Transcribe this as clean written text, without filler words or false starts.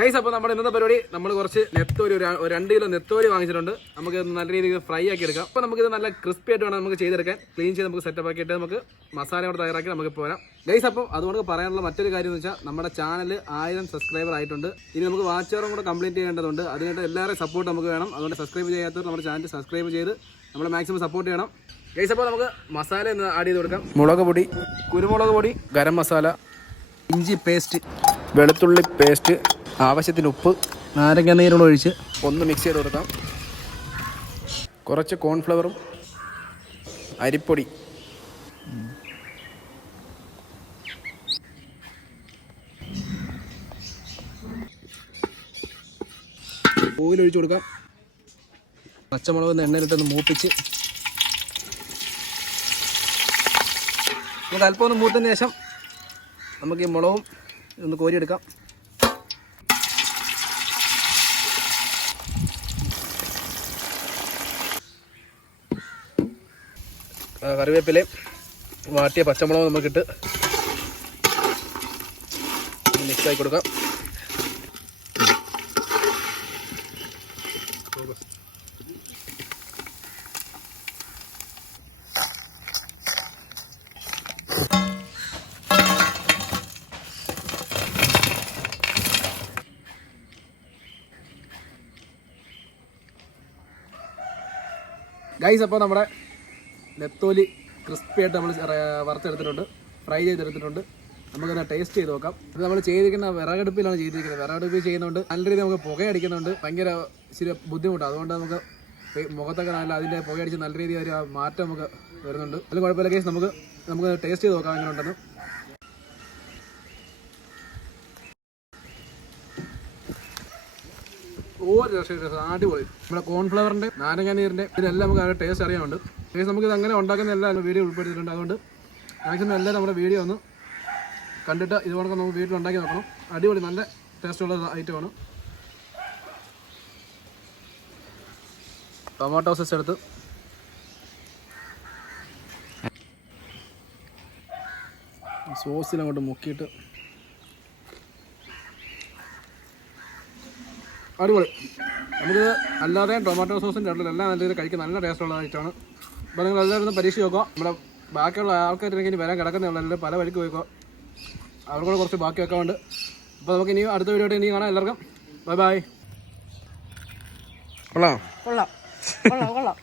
Guys, അപ്പോൾ നമ്മുടെ ഇന്നത്തെ പരിപാടി നമ്മൾ കുറച്ച് നെത്തോലി ഒരു 2 കിലോ നെത്തോലി വാങ്ങിച്ചിട്ടുണ്ട്. നമുക്ക് നല്ല രീതിയിൽ ഫ്രൈ ആക്കി എടുക്കാം. അപ്പോൾ നമുക്കിത് നല്ല ക്രിസ്പി ആയിട്ട് വേണം നമുക്ക് ചെയ്തെടുക്കാൻ. ക്ലീൻ ചെയ്ത് നമുക്ക് സെറ്റപ്പ് ആക്കിയിട്ട് നമുക്ക് മസാല കൂടെ തയ്യാറാക്കി നമുക്ക് പോരാം ഗൈസ്. അപ്പോൾ അതുകൊണ്ട് പറയാനുള്ള മറ്റൊരു കാര്യം എന്ന് വെച്ചാൽ നമ്മുടെ ചാനൽ 1000 സബ്സ്ക്രൈബർ ആയിട്ടുണ്ട്. ഇനി നമുക്ക് വാച്ച് അവറും കൂടെ കംപ്ലീറ്റ് ചെയ്യേണ്ടതുണ്ട്. അതിനായിട്ട് എല്ലാവരുടെയും സപ്പോർട്ട് നമുക്ക് വേണം. അതുകൊണ്ട് സബ്സ്ക്രൈബ് ചെയ്യാത്തവർ നമ്മുടെ ചാനൽ സബ്സ്ക്രൈബ് ചെയ്ത് നമ്മളെ മാക്സിമം സപ്പോർട്ട് ചെയ്യണം ഗൈസ്. അപ്പോൾ നമുക്ക് മസാല ഒന്ന് ആഡ് ചെയ്ത് കൊടുക്കാം. മുളക് പൊടി, കുരുമുളക് പൊടി, ഗരം മസാല, ഇഞ്ചി പേസ്റ്റ്, വെളുത്തുള്ളി പേസ്റ്റ്, ആവശ്യത്തിന് ഉപ്പ്, നാരങ്ങ നീരോട് ഒഴിച്ച് ഒന്ന് മിക്സ് ചെയ്ത് കൊടുക്കാം. കുറച്ച് കോൺഫ്ലവറും അരിപ്പൊടി, ഓയിൽ ഒഴിച്ച് കൊടുക്കാം. പച്ചമുളക് എണ്ണയിലിട്ടൊന്ന് മൂപ്പിച്ച് നമുക്ക് അല്പം ഒന്ന് മൂത്തതിന് ശേഷം നമുക്ക് ഈ മുളകും ഒന്ന് കോരിയെടുക്കാം. കറിവേപ്പിലയും വാട്ടിയ പച്ചമുളകും നമുക്കിട്ട് മിക്സ് ആക്കി കൊടുക്കാം. ഗൈസ്, അപ്പോൾ നമ്മുടെ നെത്തോലി ക്രിസ്പി ആയിട്ട് നമ്മൾ വറുത്തെടുത്തിട്ടുണ്ട്, ഫ്രൈ ചെയ്തെടുത്തിട്ടുണ്ട്. നമുക്കത് ടേസ്റ്റ് ചെയ്ത് നോക്കാം. ഇത് നമ്മൾ ചെയ്തിരിക്കുന്ന വിറകടുപ്പിലാണ് ചെയ്തിരിക്കുന്നത്. വിറകടുപ്പിൽ ചെയ്യുന്നതുകൊണ്ട് നല്ല രീതിയിൽ നമുക്ക് പുകയടിക്കുന്നുണ്ട്. ഭയങ്കര ഇച്ചിരി ബുദ്ധിമുട്ടാണ്. അതുകൊണ്ട് നമുക്ക് മുഖത്തൊക്കെ നല്ല അതിൻ്റെ പുകയടിച്ച് നല്ല രീതിയിൽ ഒരു മാറ്റം നമുക്ക് വരുന്നുണ്ട്. അത് കുഴപ്പമില്ല ഗൈസ്, നമുക്ക് ടേസ്റ്റ് ചെയ്ത് നോക്കാം എങ്ങനെ ഉണ്ടെന്ന്. അടിപൊളി. നമ്മുടെ കോൺഫ്ലവറിൻ്റെ, നാരങ്ങ നീരിൻ്റെ ഇതിനെല്ലാം നമുക്ക് അതിൻ്റെ ടേസ്റ്റ് അറിയാറുണ്ട്. നമുക്കിത് അങ്ങനെ ഉണ്ടാക്കുന്ന എല്ലാം വീഡിയോ ഉൾപ്പെടുത്തിയിട്ടുണ്ട്. അതുകൊണ്ട് മാക്സിമം എല്ലാം നമ്മുടെ വീഡിയോ ഒന്ന് കണ്ടിട്ട് ഇതുപോലെ നമുക്ക് വീട്ടിൽ ഉണ്ടാക്കി നോക്കണം. അടിപൊളി നല്ല ടേസ്റ്റുള്ള ഐറ്റമാണ്. ടൊമാറ്റോ സോസ് എടുത്ത് സോസിലങ്ങോട്ട് മുക്കിയിട്ട് അടിപൊളി. നമുക്ക് അല്ലാതെ ടൊമാറ്റോ സോസിൻ്റെ അടുത്തെല്ലാം നല്ല രീതിയിൽ കഴിക്കാൻ നല്ല ടേസ്റ്റുള്ള ഐറ്റമാണ്. അപ്പോൾ നിങ്ങൾ എല്ലാവരും ഒന്ന് പരീക്ഷിച്ച് നോക്കുക. നമ്മുടെ ബാക്കിയുള്ള ആൾക്കാരുണ്ടെങ്കിൽ ഇനി വരാൻ കിടക്കുന്നുള്ളൂ, പല വഴിക്ക് പോയിക്കോ, അവർക്കൂടെ കുറച്ച് ബാക്കി വെക്കാറുണ്ട്. അപ്പോൾ നമുക്ക് ഇനി അടുത്ത വീഡിയോ ഇനി കാണാം. എല്ലാവർക്കും ബൈ ബൈ. കൊള്ളാം.